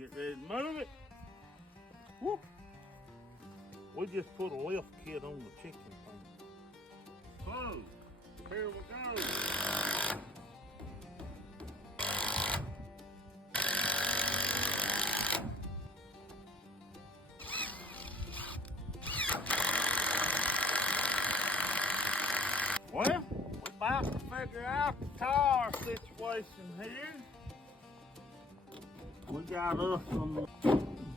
Get ready to move it. Whoop. We just put a lift kit on the chicken thing. So, here we go. Well, we're about to figure out the tire situation here. We got us some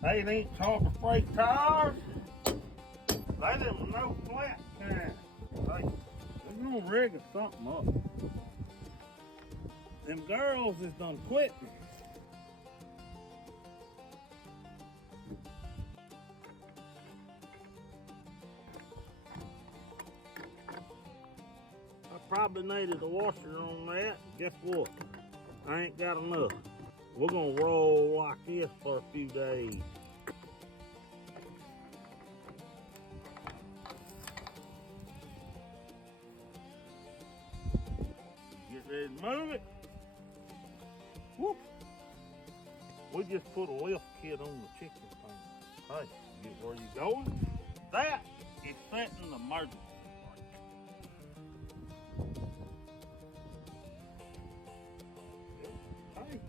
8-inch Harbor Freight tires. They them no flat kind. Hey, we're gonna rig something up. Them girls is done quitting. I probably needed a washer on that. Guess what? I ain't got enough. We're gonna roll like this for a few days. Get ready to move it. Whoop. We just put a lift kit on the chicken thing. Hey, get where you going? That is setting the emergency brake. Hey,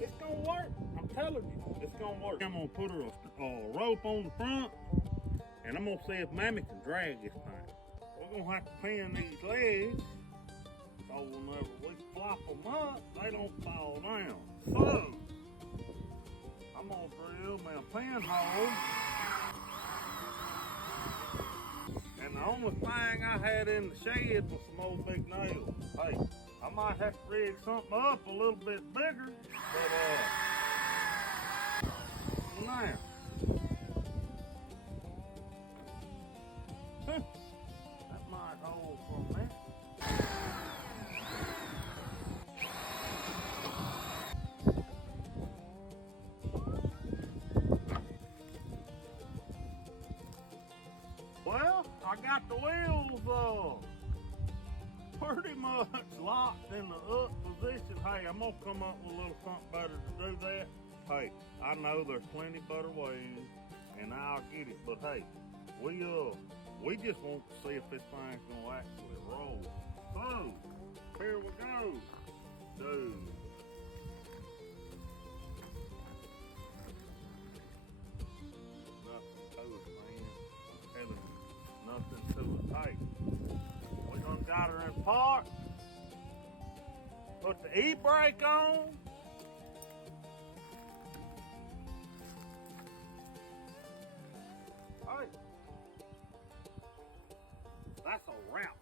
it's gonna work. I'm telling you, it's gonna work. I'm gonna put a rope on the front, and I'm gonna see if Mammy can drag this thing. We're gonna have to pin these legs, so whenever we flop them up, they don't fall down. So, I'm gonna drill me a pinhole, and the only thing I had in the shed was some old big nails. Hey, I might have to rig something up a little bit bigger, but now, that might hold for a minute. Well, I got the wheels pretty much locked in the up position. Hey, I'm gonna come up with a little something better to do that. Hey, I know there's plenty better ways, and I'll get it. But hey, we just want to see if this thing's gonna actually roll. So, here we go, dude. Nothing to it, man. I'm telling you, nothing to it. Hey, we done got her in park. Put the e-brake on. Hey, that's a wrap.